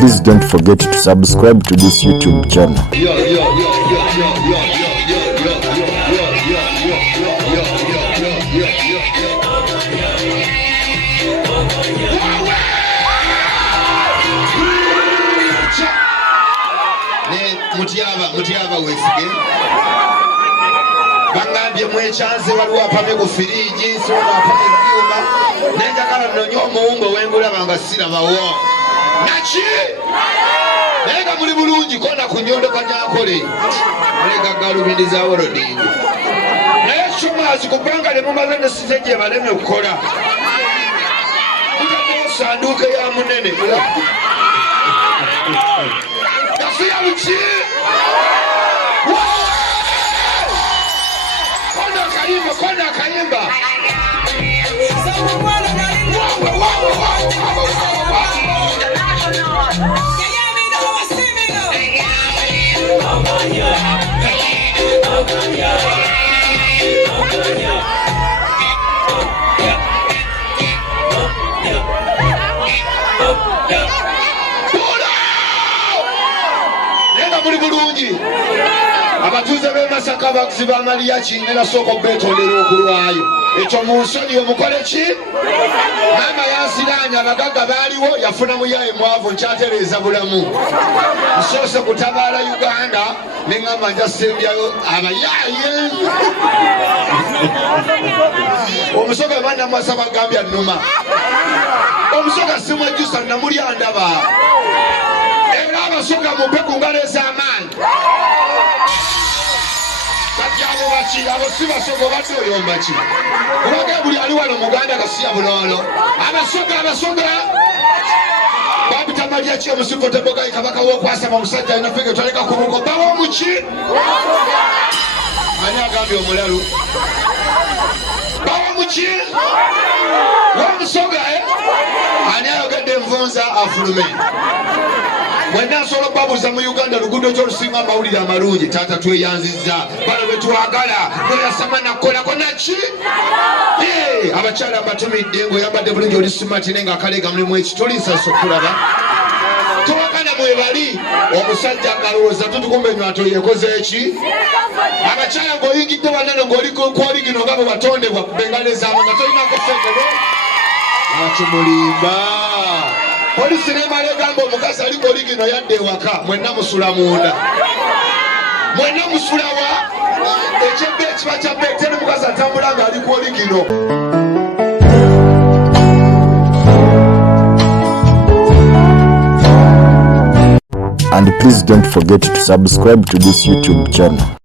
please don't forget to subscribe to this YouTube channel. Mutiaba wesige bangambye mwechanze waliwo apame ku firiji so apame byuma nenjagala nnonyo omuwumbo wengula banga sirabawo nachi nenga muli bulungi kona kunyondo kanyakole mulega galubindi za wolodingo naye chumazi kubanga ne mumaze ne siteje baleme okukola mutabo sanduke ya munene yasuya uchi kona kayimba nenga muli bulungi abatuuze b'emasaka bakuziba Mariachi ne basooka beetondera okulwayo ekyo mu nsonyi omukole ki maama yansiraanya abagagga baaliwo yafuna muyaye mwavu nkyatereeza bulamu nsoose kutabaala Uganda ne ŋŋamba njasembyayo abayaaye omusoga bannamwasa bagambya nnuma omusoga simwejjusa namulya ndaba era abasoga mumpe ku ngalo ez'amaanyi abo baki abo si basoga badde oyomba ki kubanga buli ali wano muganda kasiya buloolo abasoga babita Mariachi omusikotebugayi kabaka w'okwasama omusajja alina fege toleka ku buko bawo muki ani agambye omulalu bawo muki w'omusoga ani ayogedde envunza afulume mwenna nsobola okubabuuza mu Uganda luguudo ky'olusinga amawulire amalungi taata tweyanzizza bano betwagala bweyasama nakolako naki abakyala mbatumidde ng'oyambadde bulungi oli simati naye ngaakalega mulimu ekitulinsasa okulaba towakana mwebali omusajja ngalowooza tutukumba enywato yekoze eki abakyala ng'oyingidde bannano ng'oli kwoligino nga bwe batondebwa bengalo ezaamu nga tolinako sekebe akumulimba polisi nemala egamba omukazi ali koligino yadde ewaka mwenna musula munda mwenna musulawa ekyebbe ekiba kyabbe tene mukazi atambula nga ali koligino. And please don't forget to subscribe to this YouTube channel.